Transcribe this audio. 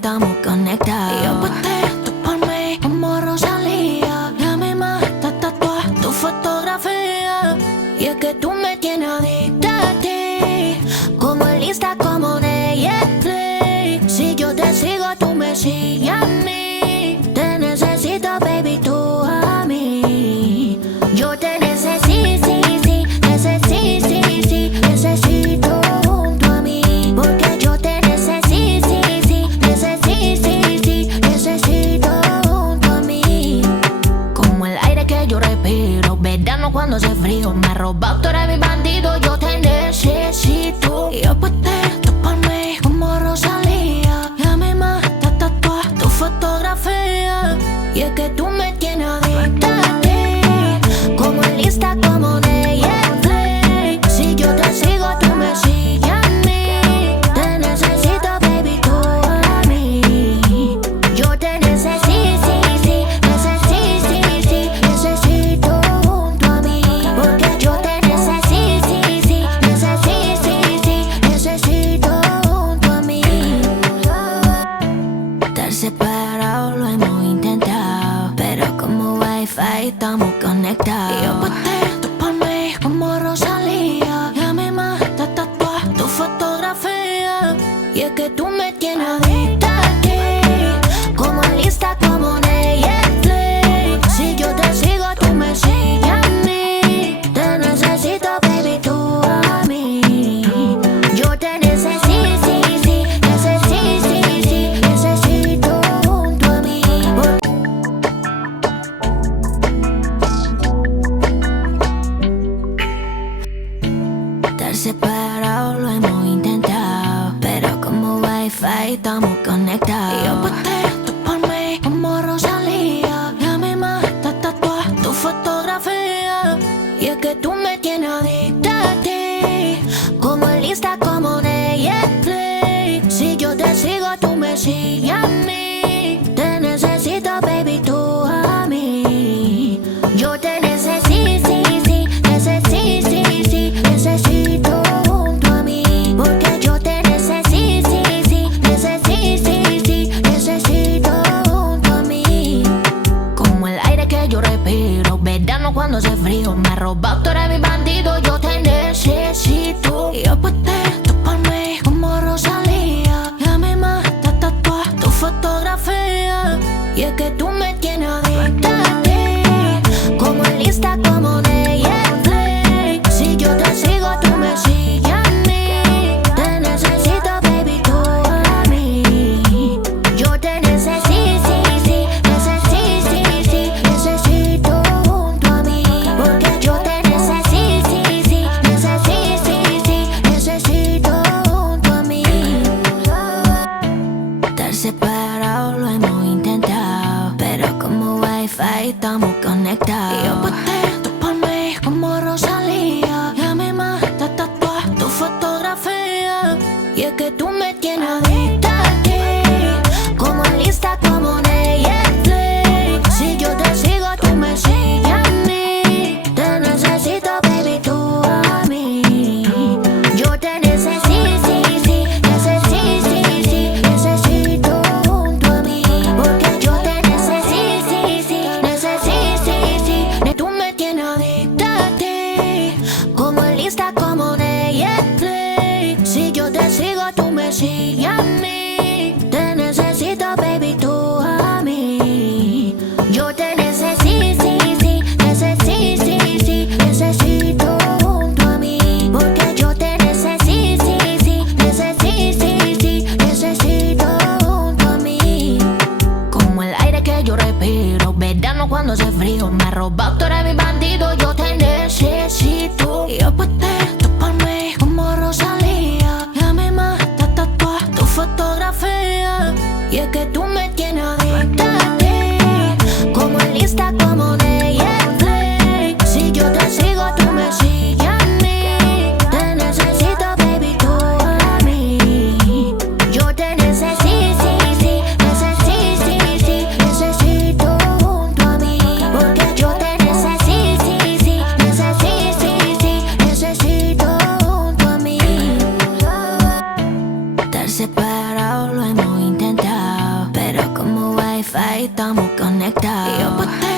estamos conectados. Y yo aposté tú por mí como Rosalía. Y a mí más te tatuas tu fotografía. Y es que tú me tienes adicta a ti, como el Insta, como Netflix. Si yo te sigo, tú me sigues a mí. Te necesito, baby, tú a mí. Yo te necesito, necesito junto a mí. Porque yo te necesito, necesito junto a mí. Como el aire que yo respiro, verano cuando hace frío. Me has robado, tú eres mi bandido, yo te necesito. Y yo aposté tú por mí como Rosalía. Y a mí más te tatuas tu fotografía. Y es que tú me tienes adicta a ti, como el Insta, como Netflix. Si yo te sigo, tú me sigues a mí. Te necesito, baby, tú a mí. Yo te necesito, necesito junto a mí. Porque yo te necesito junto a mí. Estar separados lo hemos intentado, pero como Wi-Fi estamos conectados. Y yo aposté tú por mí como Rosalía. Y a mí más te tatuas tu fotografía. Y es que tú me tienes adicta a ti, como el Insta, como Netflix. Si yo te sigo, tú me sigues a mí. Te necesito, baby, tú a mí. Yo te necesito junto a mí. Estar separados lo hemos intentado, pero como Wi-Fi estamos conectados. Y yo aposté tú por mí como Rosalía. Y a mí más te tatuas tu fotografía. Y es que tú me tienes adicta a ti, como el Insta, como Netflix. Si yo te sigo, tú me sigues a mí. Te necesito, baby, tú a mí. Yo te necesito junto a mí. Porque yo te necesito junto a mí. Como el aire que yo respiro, verano cuando hace frío. Me has robado, tú eres mi bandido, yo te necesito. Y yo aposté tú por mí como Rosalía. Y a mí más te tatuas tu fotografía. Y es que tú me tienes adicta a ti, como el Insta, como Netflix. Si yo te sigo, tú me sigues a mí. Te necesito, baby, tú a mí. Yo te necesito junto a mí. Porque yo te necesito junto a mí. Estar separados lo hemos intentado, pero como Wi-Fi estamos conectados. Y yo aposté tú por mí como Rosalía. Y a mí más te tatuas tu fotografía. Y es que tú me tienes adicta a ti, como el Insta, como Netflix. Si yo te sigo, tú me sigues a mí. Te necesito, baby, tú a mí. Yo te necesito junto a mí. Porque yo te tú me tienes adicta a ti, como el Insta, como Netflix. Si yo te sigo, tú me sigues a mí. Te necesito, baby, tú a mí. Yo te necesito junto a mí. Porque yo te necesito junto a mí. Como el aire que yo respiro, verano cuando hace frío. Me has robado, tú eres mi bandido, yo te necesito. Y yo aposté tú por mí como Rosalía. Y a mí más te tatuas tu fotografía. Y es que tú me tienes adicta a ti, como el Insta, como Netflix. Si yo te sigo, tú me sigues a mí. Te necesito, baby, tú a mí. Yo te necesito junto a mí. Porque yo te necesito junto a mí. wifi, estamos conectados. Y yo pa'